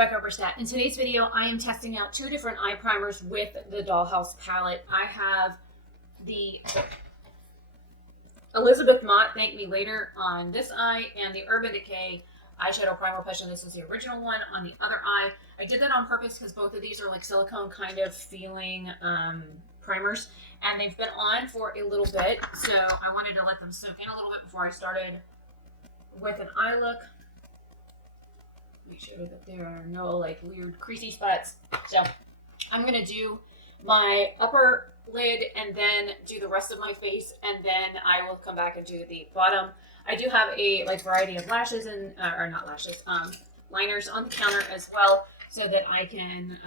back, Oberstadt. In today's video, I am testing out two different eye primers with the Dollhouse palette. I have the Elizabeth Mott Thank Me Later on this eye and the Urban Decay eyeshadow primer push, and this is the original one on the other eye. I did that on purpose because both of these are like silicone kind of feeling primers, and they've been on for a little bit, so I wanted to let them soak in a little bit before I started with an eye look. Make sure that there are no like weird creasy spots. So I'm gonna do my upper lid and then do the rest of my face, and then I will come back and do the bottom. I do have a like variety of lashes and or not lashes, liners on the counter as well, so that I can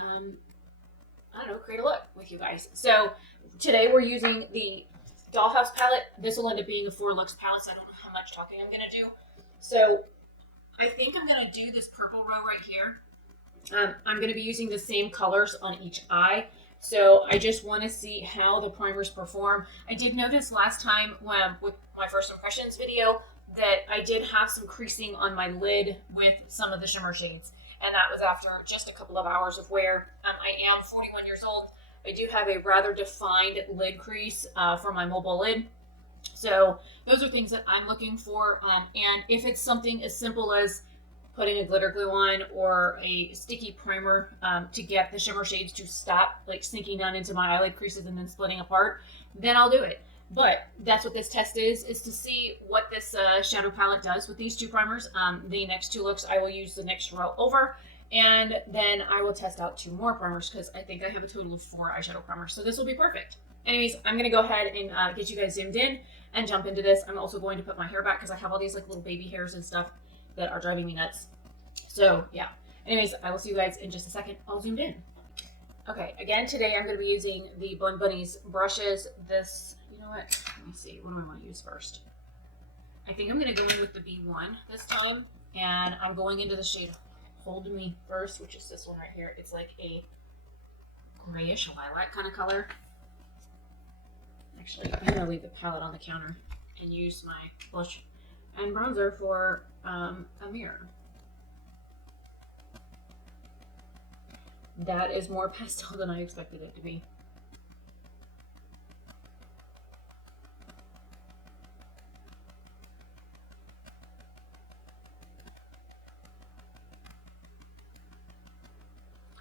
I don't know, create a look with you guys. So today we're using the Dollhouse palette. This will end up being a 4 looks palette, so I don't know how much talking I'm gonna do. So I think I'm going to do this purple row right here. I'm going to be using the same colors on each eye. So I just want to see how the primers perform. I did notice last time with my first impressions video that I did have some creasing on my lid with some of the shimmer shades. And that was after just a couple of hours of wear. I am 41 years old. I do have a rather defined lid crease for my mobile lid. So those are things that I'm looking for, and if it's something as simple as putting a glitter glue on or a sticky primer to get the shimmer shades to stop like sinking down into my eyelid creases and then splitting apart, then I'll do it. But that's what this test is to see what this shadow palette does with these two primers. The next 2 looks I will use the next row over, and then I will test out 2 more primers because I think I have a total of 4 eyeshadow primers, so this will be perfect. Anyways, I'm going to go ahead and get you guys zoomed in and jump into this. I'm also going to put my hair back because I have all these like little baby hairs and stuff that are driving me nuts. So yeah. Anyways, I will see you guys in just a second. I'll zoomed in. Okay, again, today I'm going to be using the Bun Bunnies brushes. This, you know what? Let me see. What do I want to use first? I think I'm going to go in with the B1 this time. And I'm going into the shade Hold Me First, which is this one right here. It's like a grayish lilac kind of color. Actually, I'm going to leave the palette on the counter and use my blush and bronzer for a mirror. That is more pastel than I expected it to be.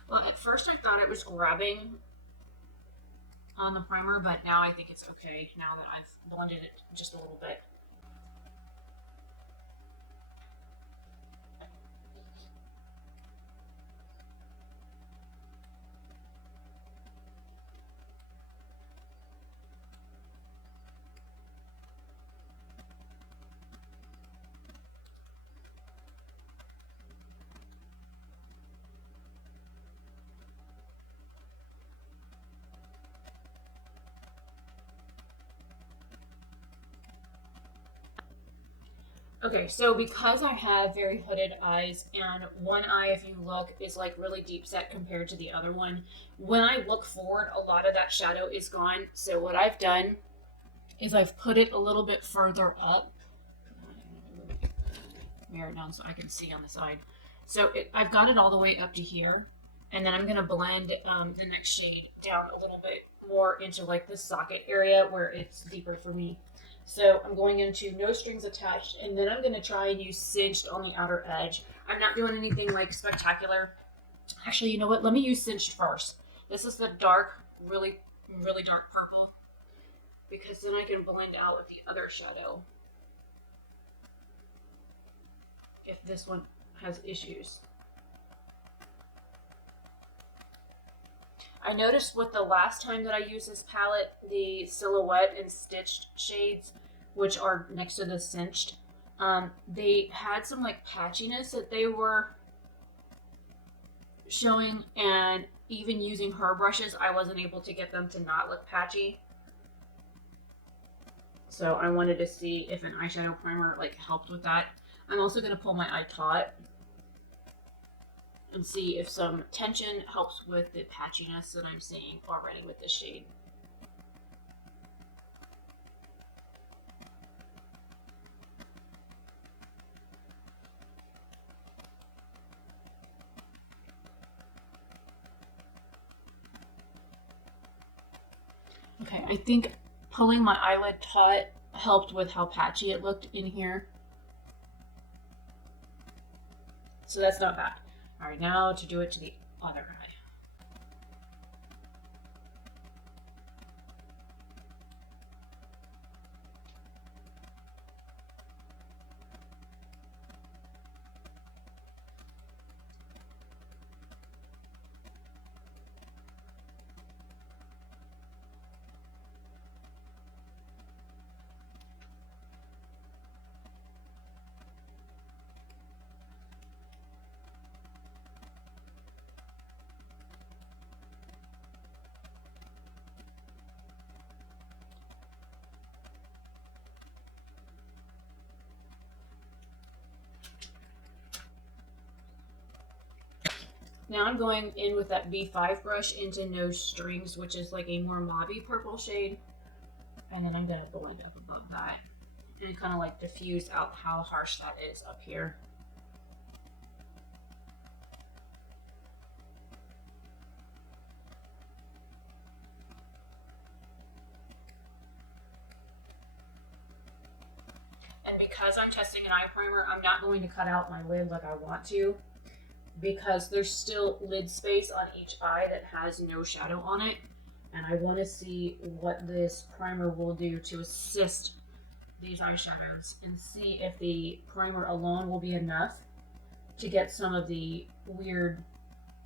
Well, at first I thought it was grabbing on the primer, but now I think it's okay now that I've blended it just a little bit. Okay, so because I have very hooded eyes, and one eye, if you look, is like really deep set compared to the other one, when I look forward, a lot of that shadow is gone. So what I've done is I've put it a little bit further up. Mirror it down so I can see on the side. So I've got it all the way up to here, and then I'm going to blend the next shade down a little bit more into like the socket area where it's deeper for me. So I'm going into No Strings Attached, and then I'm going to try and use Cinched on the outer edge. I'm not doing anything like spectacular. Actually, you know what? Let me use Cinched first. This is the dark, really, really dark purple, because then I can blend out with the other shadow if this one has issues. I noticed with the last time that I used this palette, the Silhouette and Stitched shades, which are next to the Cinched, they had some like patchiness that they were showing, and even using her brushes, I wasn't able to get them to not look patchy. So I wanted to see if an eyeshadow primer like helped with that. I'm also going to pull my eye taut and see if some tension helps with the patchiness that I'm seeing already with this shade. Okay, I think pulling my eyelid taut helped with how patchy it looked in here. So that's not bad. All right, now to do it to the other eye. Now I'm going in with that B5 brush into No Strings, which is like a more mauve-y purple shade. And then I'm gonna blend up above that and kind of like diffuse out how harsh that is up here. And because I'm testing an eye primer, I'm not going to cut out my lid like I want to, because there's still lid space on each eye that has no shadow on it. And I want to see what this primer will do to assist these eyeshadows and see if the primer alone will be enough to get some of the weird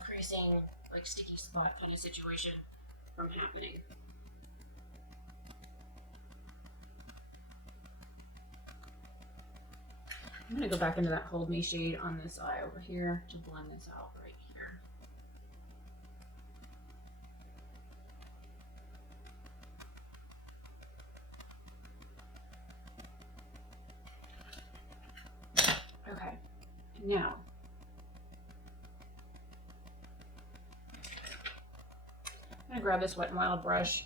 creasing, like sticky spot kind of situation from happening. I'm gonna go back into that Hold Me shade on this eye over here to blend this out right here. Okay, now I'm gonna grab this Wet n Wild brush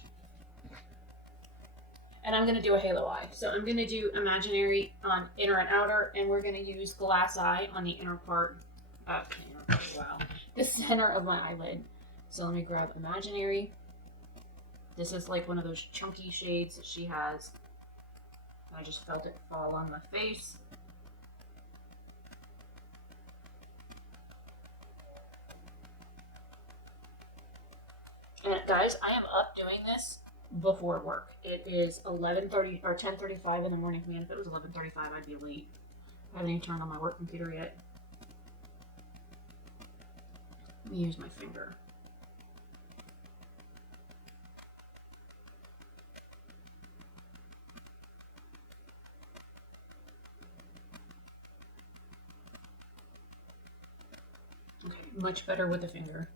and I'm gonna do a halo eye. So I'm gonna do imaginary on inner and outer, and we're gonna use glass eye on the inner part, the center of my eyelid. So let me grab imaginary. This is like one of those chunky shades that she has. I just felt it fall on my face. And guys, I am up doing this before work. It is 11:30 or 10:35 in the morning. Man, if it was 11:35, I'd be late. I haven't even turned on my work computer yet. Let me use my finger. Okay, much better with the finger.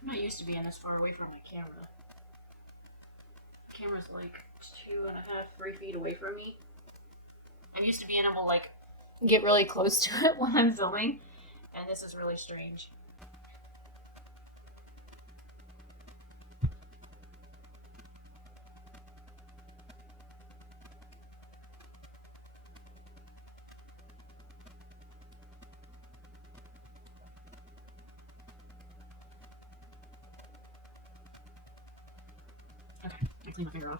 I'm not used to being this far away from my camera. The camera's like 2.5, 3 feet away from me. I'm used to being able to like get really close to it when I'm filming, and this is really strange. Okay, I clean my finger off.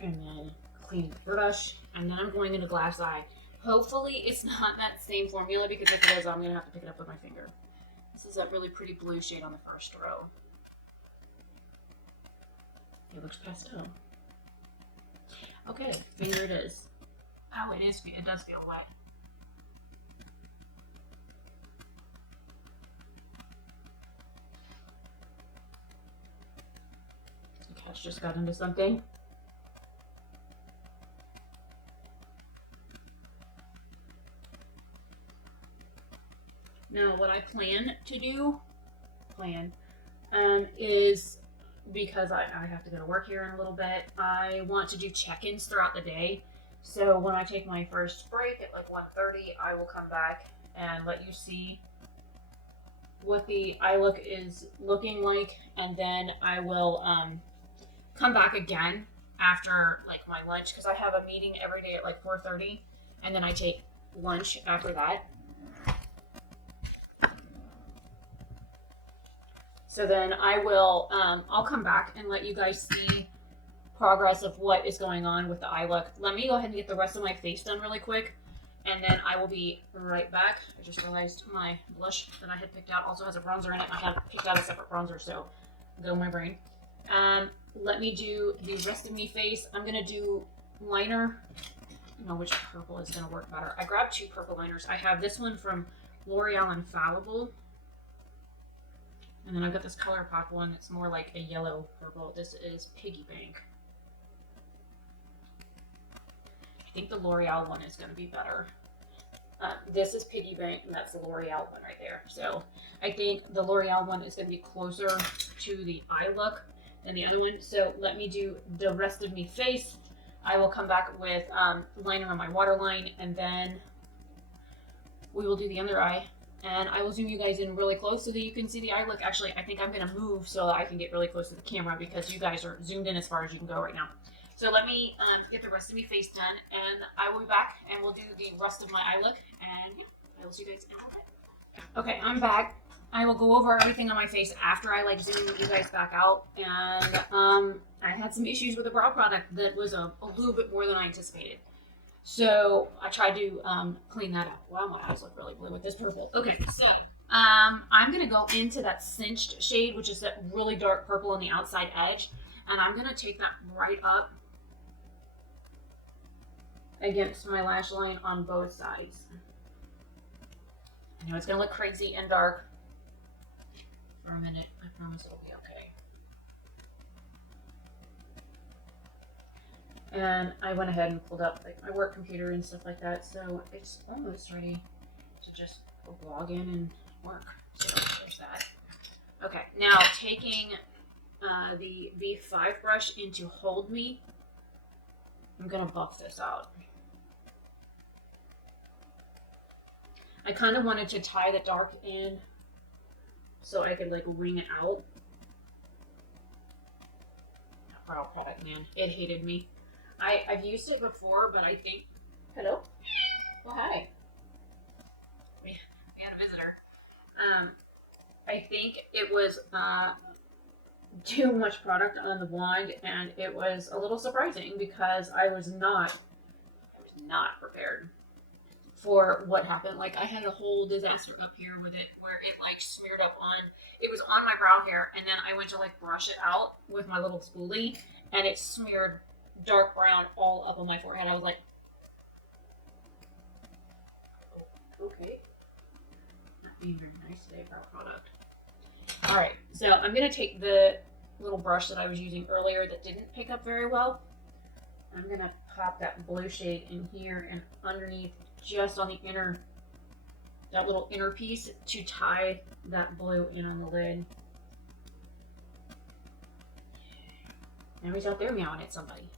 And then clean the brush. And then I'm going into glass eye. Hopefully it's not that same formula, because if it is, I'm going to have to pick it up with my finger. This is that really pretty blue shade on the first row. It looks pastel. Okay, finger it is. Oh, it does feel wet. The cat's just got into something. Now, what I plan to do, is, because I have to go to work here in a little bit, I want to do check-ins throughout the day. So when I take my first break at like 1:30, I will come back and let you see what the eye look is looking like, and then I will come back again after like my lunch because I have a meeting every day at like 4:30, and then I take lunch after that. So then I will, I'll come back and let you guys see progress of what is going on with the eye look. Let me go ahead and get the rest of my face done really quick, and then I will be right back. I just realized my blush that I had picked out also has a bronzer in it. I had picked out a separate bronzer, so go my brain. Let me do the rest of me face. I'm gonna do liner. I don't know which purple is gonna work better. I grabbed 2 purple liners. I have this one from L'Oreal Infallible. And then I've got this ColourPop one that's more like a yellow purple. This is Piggy Bank. I think the L'Oreal one is going to be better. This is Piggy Bank, and that's the L'Oreal one right there. So I think the L'Oreal one is going to be closer to the eye look than the other one. So let me do the rest of me face. I will come back with liner on my waterline, and then we will do the under eye. And I will zoom you guys in really close so that you can see the eye look. Actually, I think I'm going to move so that I can get really close to the camera because you guys are zoomed in as far as you can go right now. So let me get the rest of my face done, and I will be back, and we'll do the rest of my eye look, and yeah, I will see you guys in a little bit. Okay, I'm back. I will go over everything on my face after I like zoom you guys back out, and I had some issues with the brow product that was a little bit more than I anticipated. So I tried to clean that up. Wow, my eyes look really blue with this purple. Okay, so I'm going to go into that cinched shade, which is that really dark purple on the outside edge. And I'm going to take that right up against my lash line on both sides. I know it's going to look crazy and dark for a minute. I promise it'll be okay. And I went ahead and pulled up like my work computer and stuff like that, so it's almost ready to just log in and work. So there's that. Okay, now taking the V5 brush into Hold Me, I'm gonna buff this out. I kind of wanted to tie the dark in so I could like wring it out. That brow product, man, it hated me. I've used it before, but I think, hello? Oh, hi. We had a visitor. I think it was too much product on the blonde, and it was a little surprising because I was not prepared for what happened. Like, I had a whole disaster up here with it where it like smeared up on, it was on my brow hair, and then I went to like brush it out with my little spoolie, and it smeared dark brown all up on my forehead. I was like, oh, okay. Not being very nice today about product. Alright, so I'm going to take the little brush that I was using earlier that didn't pick up very well. I'm going to pop that blue shade in here and underneath, just on the inner, that little inner piece, to tie that blue in on the lid. Now he's out there meowing at somebody.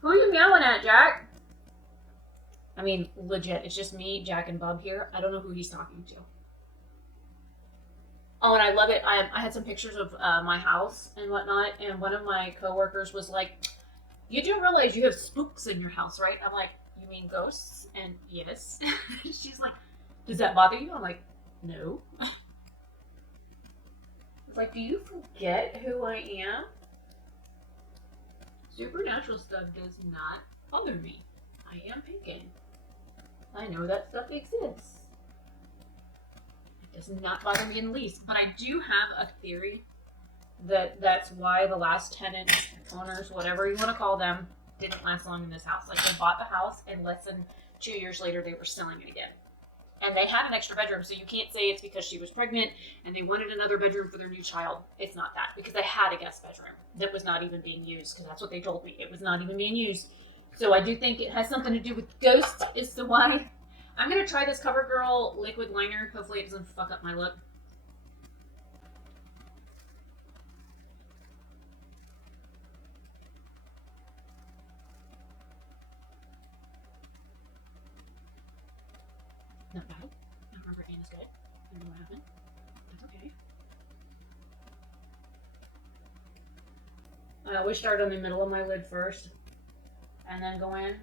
Who are you meowing at, Jack? I mean, legit, it's just me, Jack, and Bub here. I don't know who he's talking to. Oh, and I love it. I had some pictures of my house and whatnot, and one of my coworkers was like, you do realize you have spooks in your house, right? I'm like, you mean ghosts? And yes. She's like, does that bother you? I'm like, no. It's like, do you forget who I am? Supernatural stuff does not bother me. I am Pinkin. I know that stuff exists. It does not bother me in the least. But I do have a theory that that's why the last tenants, owners, whatever you want to call them, didn't last long in this house. Like, they bought the house, and less than 2 years later, they were selling it again. And they had an extra bedroom, so you can't say it's because she was pregnant and they wanted another bedroom for their new child. It's not that, because they had a guest bedroom that was not even being used, because that's what they told me. It was not even being used. So I do think it has something to do with ghosts is the why. I'm going to try this CoverGirl liquid liner. Hopefully it doesn't fuck up my look. Not bad. My rubber hand is good. I don't know what happened. That's okay. I always start on the middle of my lid first and then go in.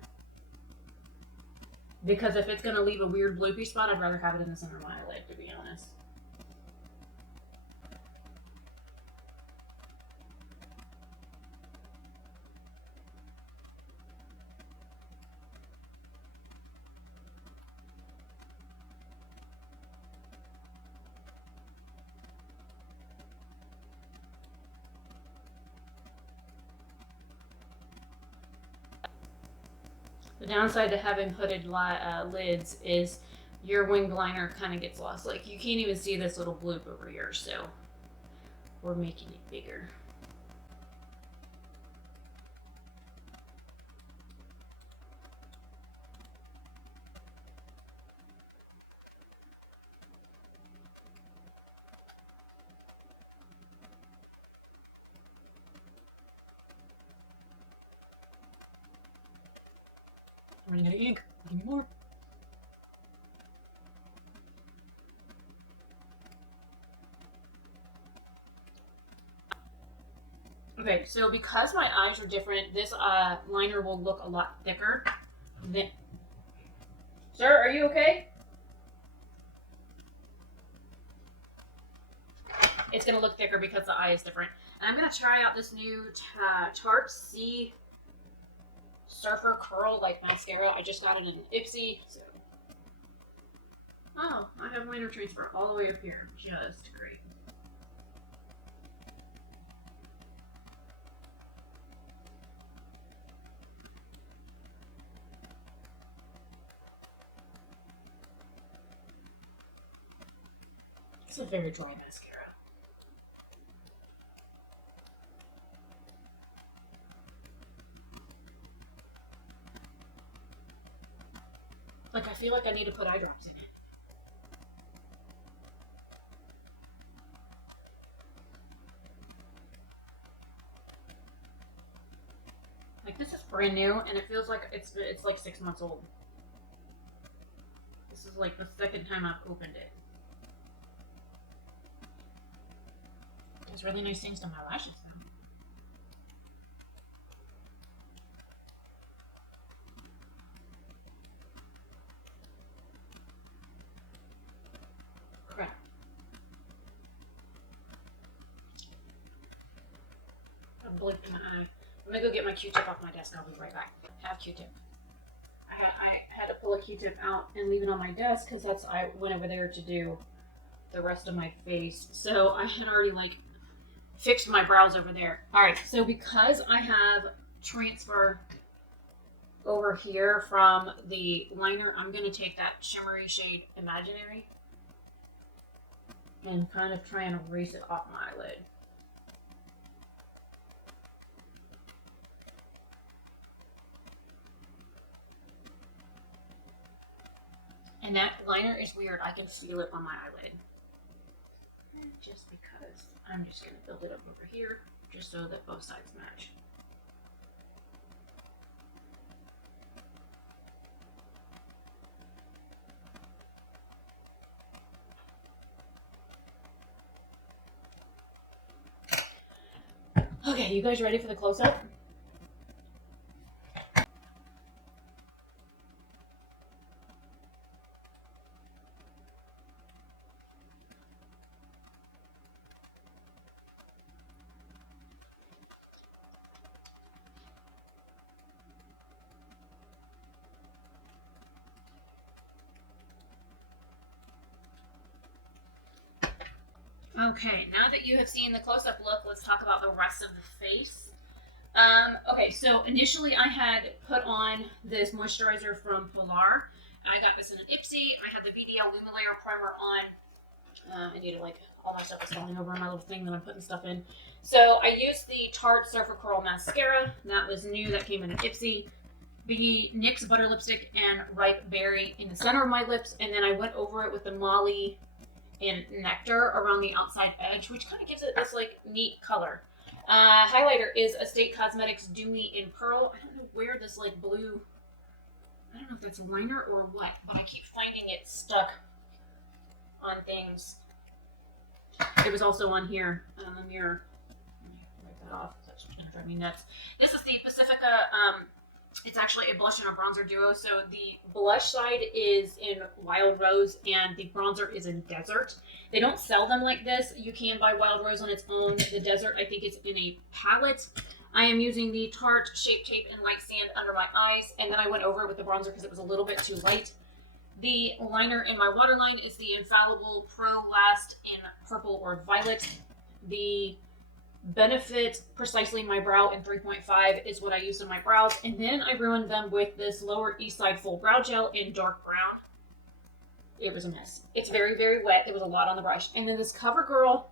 Because if it's going to leave a weird bloopy spot, I'd rather have it in the center of my eyelid, to be honest. The downside to having hooded lids is your winged liner kind of gets lost. Like, you can't even see this little bloop over here, so we're making it bigger. I'm running out of ink. Give me more. Okay, so because my eyes are different, this liner will look a lot thicker. Sir, are you okay? It's going to look thicker because the eye is different. And I'm going to try out this new Tarte C Surfer Curl like mascara. I just got it in Ipsy. So. Oh, I have liner transfer all the way up here. Just great. It's a very dry mascara. Like, I feel like I need to put eye drops in it. Like, this is brand new, and it feels like it's like 6 months old. This is like the second time I've opened it. There's really nice things to my lashes now. Crap. I blinked my eye. I'm gonna go get my Q-tip off my desk. I'll be right back. Have Q-tip. I had to pull a Q-tip out and leave it on my desk because I went over there to do the rest of my face. So I had already like fixed my brows over there. All right, so because I have transfer over here from the liner, I'm gonna take that shimmery shade Imaginary and kind of try and erase it off my eyelid. And that liner is weird. I can feel it on my eyelid. Just because I'm just going to build it up over here, just so that both sides match. Okay, you guys ready for the close-up? Okay, now that you have seen the close-up look, let's talk about the rest of the face. Okay, so initially I had put on this moisturizer from POLAAR. I got this in an Ipsy. I had the VDL Lumilayer Primer on. I need to, like, all my stuff is falling over in my little thing that I'm putting stuff in. So I used the Tarte Surfer Curl Mascara. That was new. That came in an Ipsy. The NYX Butter Lipstick and Ripe Berry in the center of my lips. And then I went over it with the MAELLE and Nectar around the outside edge, which kind of gives it this, like, neat color. Highlighter is Estate Cosmetics Do Me in Pearl. I don't know where this, like, blue, I don't know if that's a liner or what, but I keep finding it stuck on things. It was also on here on the mirror. Let me wipe that off. That's drive me nuts. This is the Pacifica. It's actually a blush and a bronzer duo. So the blush side is in Wild Rose and the bronzer is in Desert. They don't sell them like this. You can buy Wild Rose on its own. The Desert, I think it's in a palette. I am using the Tarte Shape Tape and Light Sand under my eyes. And then I went over it with the bronzer because it was a little bit too light. The liner in my waterline is the Infallible Pro Last in Purple or Violet. The Benefit Precisely My Brow in 3.5 is what I used on my brows. And then I ruined them with this Lower East Side Full Brow Gel in dark brown. It was a mess. It's very, very wet. There was a lot on the brush. And then this CoverGirl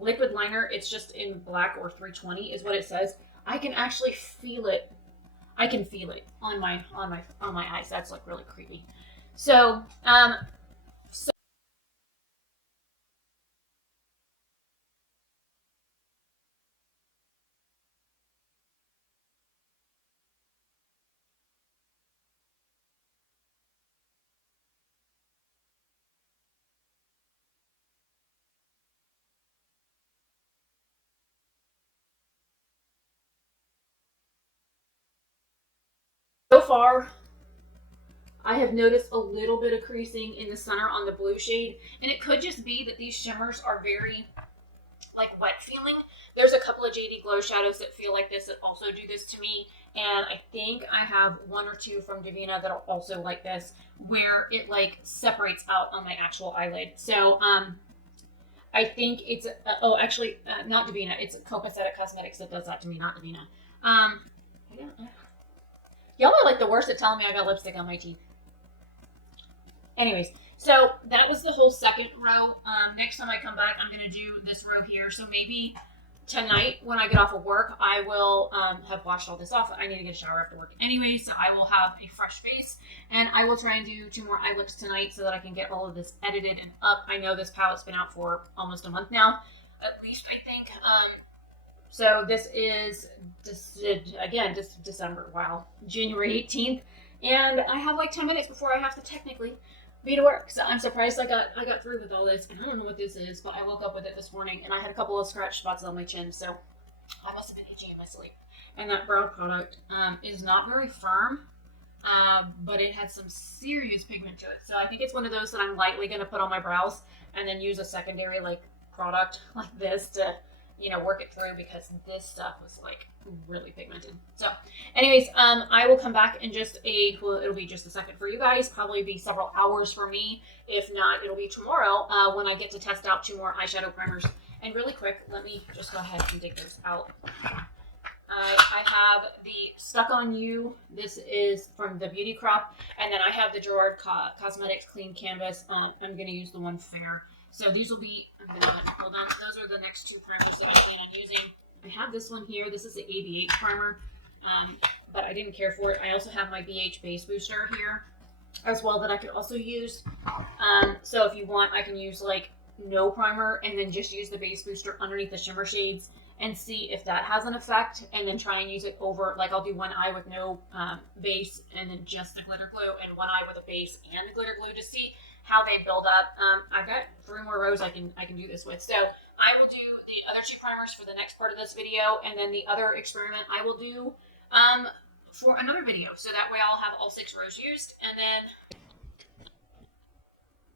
liquid liner, it's just in black or 320 is what it says. I can actually feel it. I can feel it on my eyes. That's like really creepy. So so far, I have noticed a little bit of creasing in the center on the blue shade, and it could just be that these shimmers are very like wet feeling. There's a couple of JD Glow shadows that feel like this that also do this to me, and I think I have one or two from Davina that are also like this, where it like separates out on my actual eyelid. So I think it's not Davina, it's Copacetic Cosmetics that does that to me, not Davina. Y'all are like the worst at telling me I got lipstick on my teeth. Anyways, so that was the whole second row. Next time I come back, I'm going to do this row here. So maybe tonight when I get off of work, I will have washed all this off. I need to get a shower after work anyway, so I will have a fresh face. And I will try and do 2 more eye lips tonight so that I can get all of this edited and up. I know this palette's been out for almost a month now, at least I think. So this is, December, wow, January 18th. And I have like 10 minutes before I have to technically be to work. So I'm surprised I got through with all this. And I don't know what this is, but I woke up with it this morning and I had a couple of scratch spots on my chin. So I must have been itching in my sleep. And that brow product is not very firm, but it had some serious pigment to it. So I think it's one of those that I'm lightly going to put on my brows and then use a secondary like product like this to, you know, work it through, because this stuff was like really pigmented. So anyways, I will come back in it'll be just a second for you guys, probably be several hours for me. If not, it'll be tomorrow when I get to test out 2 more eyeshadow primers. And really quick, let me just go ahead and dig this out. I have the Stuck On You. This is from the Beauty Crop. And then I have the Gerard Cosmetics Clean Canvas. I'm going to use the one Fair. So these will be, hold on, those are the next 2 primers that I plan on using. I have this one here. This is the ABH primer, but I didn't care for it. I also have my BH Base Booster here as well that I could also use. So if you want, I can use like no primer and then just use the Base Booster underneath the shimmer shades and see if that has an effect, and then try and use it over, like I'll do one eye with no base and then just the glitter glue, and one eye with a base and the glitter glue to see how they build up. I've got 3 more rows I can do this with. So I will do the other 2 primers for the next part of this video, and then the other experiment I will do for another video. So that way I'll have all 6 rows used, and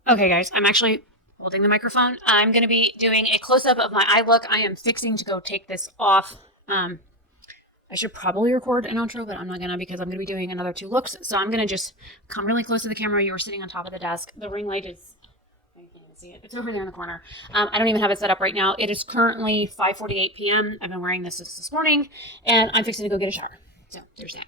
then... Okay guys, I'm actually holding the microphone. I'm going to be doing a close-up of my eye look. I am fixing to go take this off. I should probably record an outro, but I'm not gonna, because I'm gonna be doing another 2 looks. So I'm gonna just come really close to the camera. You were sitting on top of the desk. The ring light is, I can't even see it. It's over there in the corner. I don't even have it set up right now. It is currently 5:48 p.m. I've been wearing this morning, and I'm fixing to go get a shower. So there's that.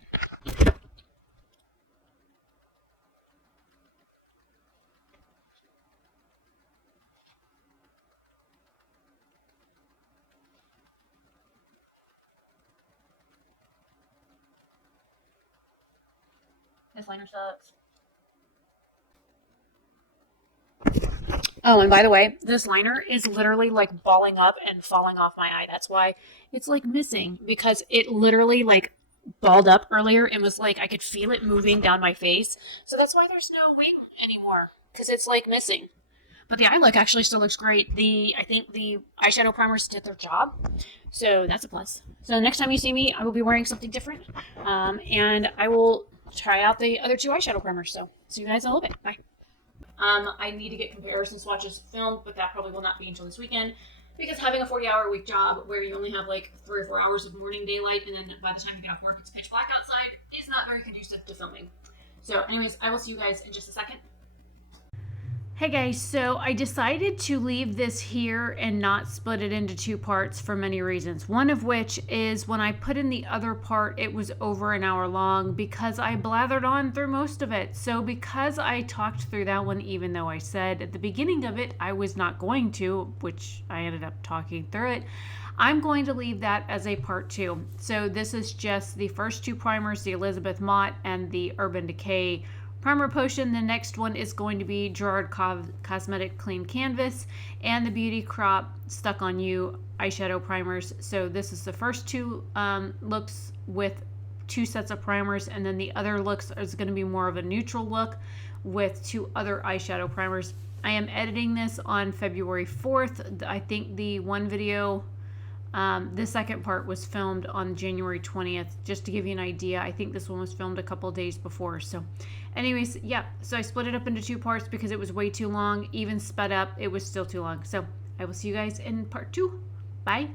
This liner sucks. Oh, and by the way, this liner is literally like balling up and falling off my eye. That's why it's like missing, because it literally like balled up earlier and was like, I could feel it moving down my face. So that's why there's no wing anymore, because it's like missing. But the eye look actually still looks great. I think the eyeshadow primers did their job, so that's a plus. So next time you see me, I will be wearing something different, and I will try out the other 2 eyeshadow primers. So see you guys in a little bit. Bye. I need to get comparison swatches filmed, but that probably will not be until this weekend, because having a 40-hour-a-week job where you only have like 3 or 4 hours of morning daylight, and then by the time you get off work, it's pitch black outside, is not very conducive to filming. So anyways, I will see you guys in just a second. Hey guys, so I decided to leave this here and not split it into 2 parts for many reasons. One of which is when I put in the other part, it was over an hour long because I blathered on through most of it. So because I talked through that one, even though I said at the beginning of it I was not going to, which I ended up talking through it, I'm going to leave that as a part 2. So this is just the first 2 primers, the Elizabeth Mott and the Urban Decay Primer Potion. The next one is going to be Gerard Cosmetic Clean Canvas and the Beauty Crop Stuck on You eyeshadow primers. So this is the first 2 looks with 2 sets of primers, and then the other looks is going to be more of a neutral look with 2 other eyeshadow primers. I am editing this on February 4th. I think the one video, the second part was filmed on January 20th, just to give you an idea. I think this one was filmed a couple days before. So anyways, yeah, so I split it up into 2 parts because it was way too long. Even sped up, it was still too long. So I will see you guys in part 2. Bye.